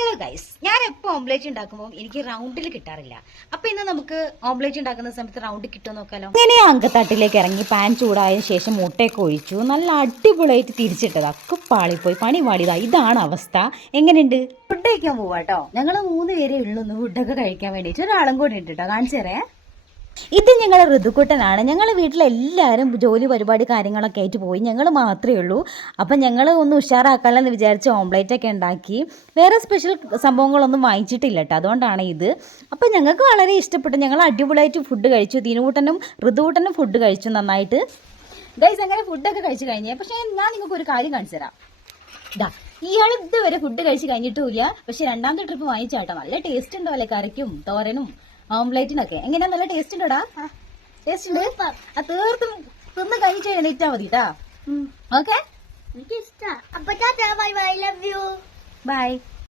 Hello guys, ഞാൻ എപ്പോൾ omelette ഉണ്ടാക്കുമ്പോൾ എനിക്ക് റൗണ്ടിൽ കിട്ടാറില്ല. അപ്പൊ ഇന്ന് നമുക്ക് ഓംലേറ്റ് ഉണ്ടാക്കുന്ന സമയത്ത് റൗണ്ട് കിട്ടുമോ നോക്കാലോ. ഇങ്ങനെ അങ്കത്തട്ടിലേക്ക് ഇറങ്ങി പാൻ ചൂടായതിനു ശേഷം മുട്ടയൊക്കെ ഒഴിച്ചു. നല്ല അടിപൊളിയായിട്ട് തിരിച്ചിട്ടത് ഒക്കെ പാളിപ്പോയി, പണി പാടിയതാ. ഇതാണ് അവസ്ഥ. എങ്ങനെയുണ്ട്? ഫുഡ് കഴിക്കാൻ പോവാട്ടോ. ഞങ്ങൾ 3 പേരേ ഉള്ളൂ ഫുഡൊക്കെ കഴിക്കാൻ വേണ്ടിട്ട്. ഒരാളും കൂടി ഉണ്ട് കേട്ടോ, കാണിച്ചു തരേ. ഇത് ഞങ്ങളെ ഋതുക്കുട്ടനാണ്. ഞങ്ങളെ വീട്ടിലെല്ലാവരും ജോലി പരിപാടി കാര്യങ്ങളൊക്കെ ആയിട്ട് പോയി, ഞങ്ങൾ മാത്രമേ ഉള്ളൂ. അപ്പം ഞങ്ങൾ ഒന്ന് ഉഷാറാക്കാമെന്ന് വിചാരിച്ച് ഓംലേറ്റ് ഒക്കെ ഉണ്ടാക്കി. വേറെ സ്പെഷ്യൽ സംഭവങ്ങളൊന്നും വാങ്ങിച്ചിട്ടില്ല കേട്ടോ, അതുകൊണ്ടാണ് ഇത്. അപ്പം ഞങ്ങൾക്ക് വളരെ ഇഷ്ടപ്പെട്ടു. ഞങ്ങൾ അടിപൊളിയായിട്ട് ഫുഡ് കഴിച്ചു. തീനുകൂട്ടനും ഋതുകൂട്ടനും ഫുഡ് കഴിച്ചു നന്നായിട്ട്. ഗൈസ്, അങ്ങനെ ഫുഡൊക്കെ കഴിച്ചു കഴിഞ്ഞേ. പക്ഷെ ഞാൻ നിങ്ങൾക്ക് ഒരു കാര്യം കാണിച്ചു തരാം. ഇതാ, ഇയാൾ ഇതുവരെ ഫുഡ് കഴിച്ച് കഴിഞ്ഞിട്ടുമില്ല. പക്ഷെ രണ്ടാമത്തെ ട്രിപ്പ് വാങ്ങിച്ചാട്ടോ. നല്ല ടേസ്റ്റ് ഉണ്ടോ അല്ലേ, കറിക്കും തോരനും ഓംലേറ്റിനൊക്കെ. എങ്ങനെയാ, നല്ല ടേസ്റ്റ് ഉണ്ടോടാ? ടേസ്റ്റ് ഉണ്ട്. ആ തീർത്തും തിന്ന് കഴിച്ച് എണീറ്റാ മതി കേട്ടാ. ഓക്കെ, എനിക്ക് ഇഷ്ടം. അപ്പൊ bye bye, love you. By.